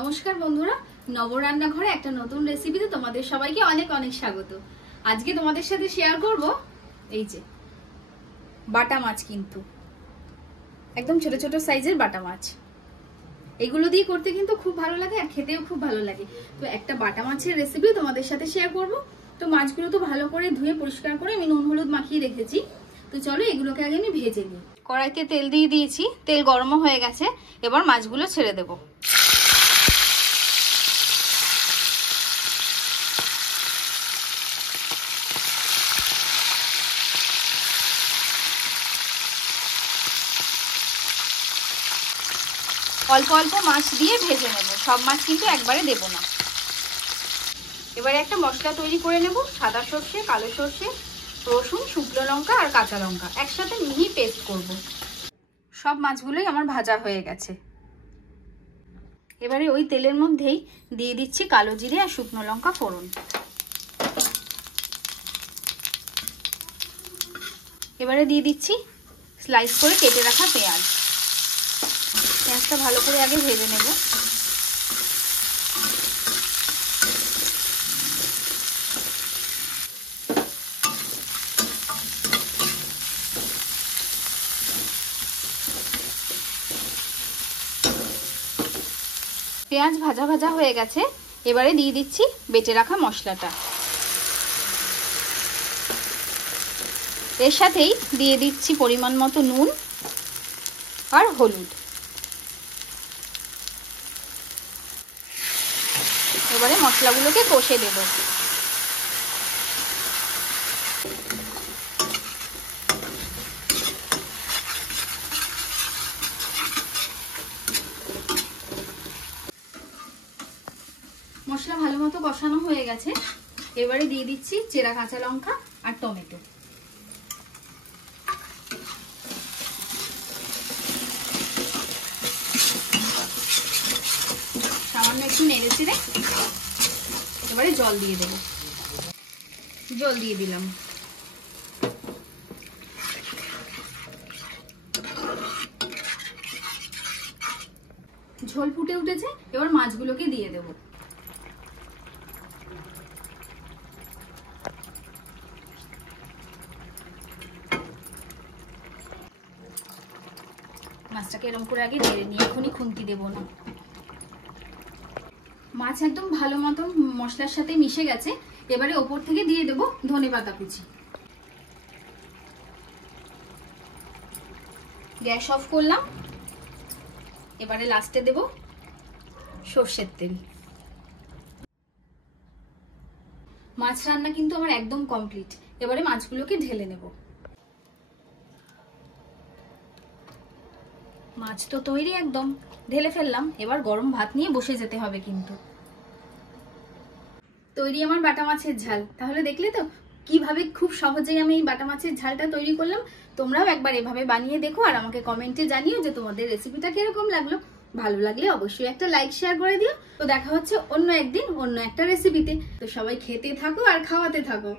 নমস্কার বন্ধুরা, নব রান্নাঘরে একটা নতুন রেসিপিতে তোমাদের সবাইকে অনেক অনেক স্বাগত। আজকে তোমাদের সাথে শেয়ার করব এই যে বাটা মাছ, কিন্তু একদম ছোট ছোট সাইজের বাটা মাছ। এগুলো দিয়ে করতে কিন্তু খুব ভালো লাগে আর খেতেও খুব ভালো লাগে। তো একটা বাটা মাছের রেসিপি তোমাদের সাথে শেয়ার করব। তো মাছগুলো তো ভালো করে ধুয়ে পরিষ্কার করে আমি নুন হলুদ মাখিয়ে রেখেছি। তো চলো এগুলোকে আগে আমি ভেজে নিই। কড়াইতে তেল দিয়ে দিয়েছি, তেল গরমও হয়ে গেছে। এবার মাছগুলো ছেড়ে দেবো। অল্প অল্প মাছ দিয়ে ভেজে নেব, সব মাছ কিন্তু একবারে দেব না। এবারে একটা মশলা তৈরি করে নেব। সাদা সর্ষে, কালো সর্ষে, রসুন, শুকনো লঙ্কা আর কাঁচা লঙ্কা একসাথে মিহি পেস্ট করব। সব মাছগুলোই আমার ভাজা হয়ে গেছে। এবারে ওই তেলের মধ্যেই দিয়ে দিচ্ছি কালো জিরে আর শুকনো লঙ্কা ফোড়ন। এবারে দিয়ে দিচ্ছি স্লাইস করে কেটে রাখা পেঁয়াজ। পেঁয়াজটা ভালো করে আগে ভেজে নেব। পেঁয়াজ ভাজা ভাজা হয়ে গেছে। এবারে দিয়ে দিচ্ছি বেটে রাখা মশলাটা। এর সাথেই দিয়ে দিচ্ছি পরিমাণ মতো নুন আর হলুদ। এবারে মশলাগুলোকে কষে দেব। মশলা ভালো মতো কষানো হয়ে গেছে। এবারে দিয়ে দিচ্ছি চেরা কাঁচা লঙ্কা আর টমেটো। সামান্য একটু নেড়ে চেড়ে এবারে জল দিয়ে দেব। জল দিয়ে দিলাম। ঝোল ফুটে উঠেছে, এবার মাছগুলোকে দিয়ে দেব। মাছটাকে এরকম করে আগে নেড়ে নিয়ে এখনই খুন্তি দেব না। মাছ একদম ভালো মতন মশলার সাথে মিশে গেছে। এবারে ওপর থেকে দিয়ে দেব ধনেপাতা কুচি। গ্যাস অফ করলাম। এবারে লাস্টে দেব সর্ষের তেল। মাছ রান্না কিন্তু আমার একদম কমপ্লিট। এবারে মাছগুলোকে ঢেলে নেব। মাছ তো তৈরি, একদম ঢেলে ফেললাম। এবার গরম ভাত নিয়ে বসে যেতে হবে। কিন্তু তৈরি আমার বাটা মাছের ঝাল। তাহলে দেখলে তো কিভাবে খুব সহজেই আমি এই বাটা মাছের ঝালটা তৈরি করলাম। তোমরাও একবার এভাবে বানিয়ে দেখো আর আমাকে কমেন্টে জানিও যে তোমাদের রেসিপিটা কিরকম লাগলো। ভালো লাগলে অবশ্যই একটা লাইক শেয়ার করে দিও। তো দেখা হচ্ছে অন্য একদিন অন্য একটা রেসিপিতে। তো সবাই খেতে থাকো আর খাওয়াতে থাকো।